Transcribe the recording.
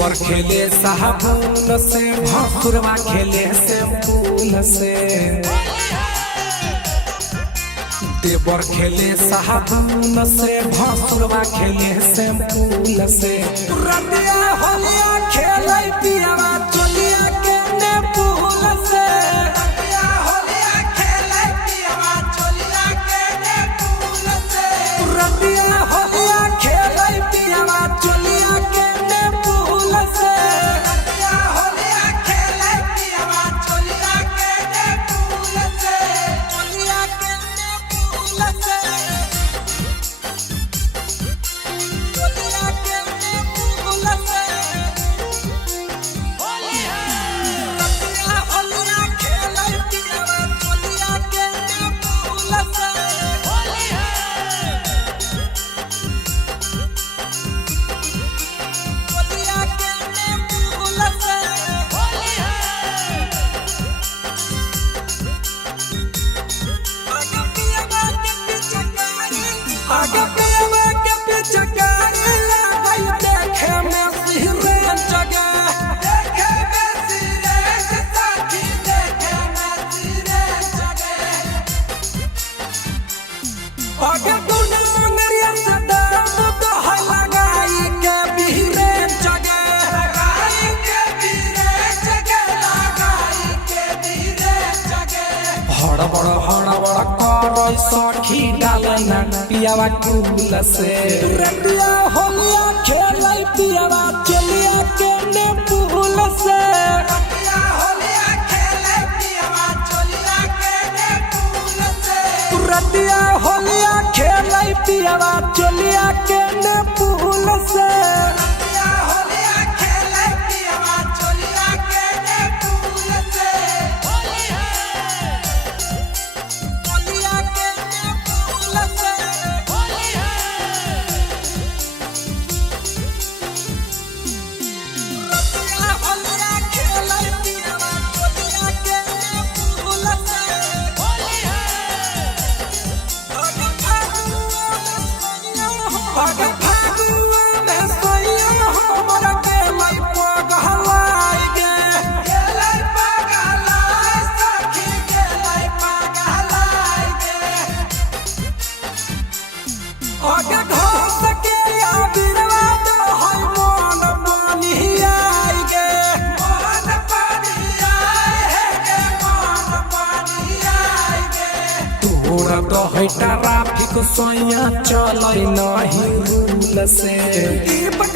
देवर खेले साबुन से भसुरवा खेले शैम्पूल से देवर खेले साबुन से भसुरवा खेले शैम्पूल से रतिया होलिया खेले पियावा चलिया के नेपूल से रतिया होलिया खेले पियावा चलिया के नेपूल से रतिया होलिया खेले पियावा चलिया के नेपूल से रतिया होलिया खेले पियावा चलिया के नेपूल से चलिया के नेपूल से चलिया के नेपूल से होलिया रतिया होलिया खेले पियावा चलिया के नेपूल से होलिया चलिया के नेपूल से होलिया आगे पियावा के पीछे गाड़ी लगाई देखे में सिहरे जगह देखे में सिहरे साथी देखे में सिहरे जगह आगे दुनिया मंगरिया से दर्द तो है लगाई के बिहरे जगह लगाई के बिहरे जगह लगाई के बिहरे जगह हड़बड़ कर सखी डालना पियावा कुल से रतिया होलिया खेले पियावा चलिया के नेपूल से रतिया होलिया खेले पियावा चलिया के नेपूल से रतिया होलिया खेले पियावा चलिया के नेपूल से रतिया होलिया खेले पियावा चलिया के नेपूल से होलिया चलिया के नेपूल से होलिया रतिया होलिया खेले पियावा चलिया के नेपूल से होलिया आगे फागुआ में सोइया हमरा के लाई पगलाई गे लाई पगलाई सखी के लाई पगलाई गे आगे घोस के आबिरवा तो है मन बनियाई गे मन बनियाई है गे मन बनियाई गे तोरा तो है ट्रैफिक सोइया चलै नहीं रूल से दीपक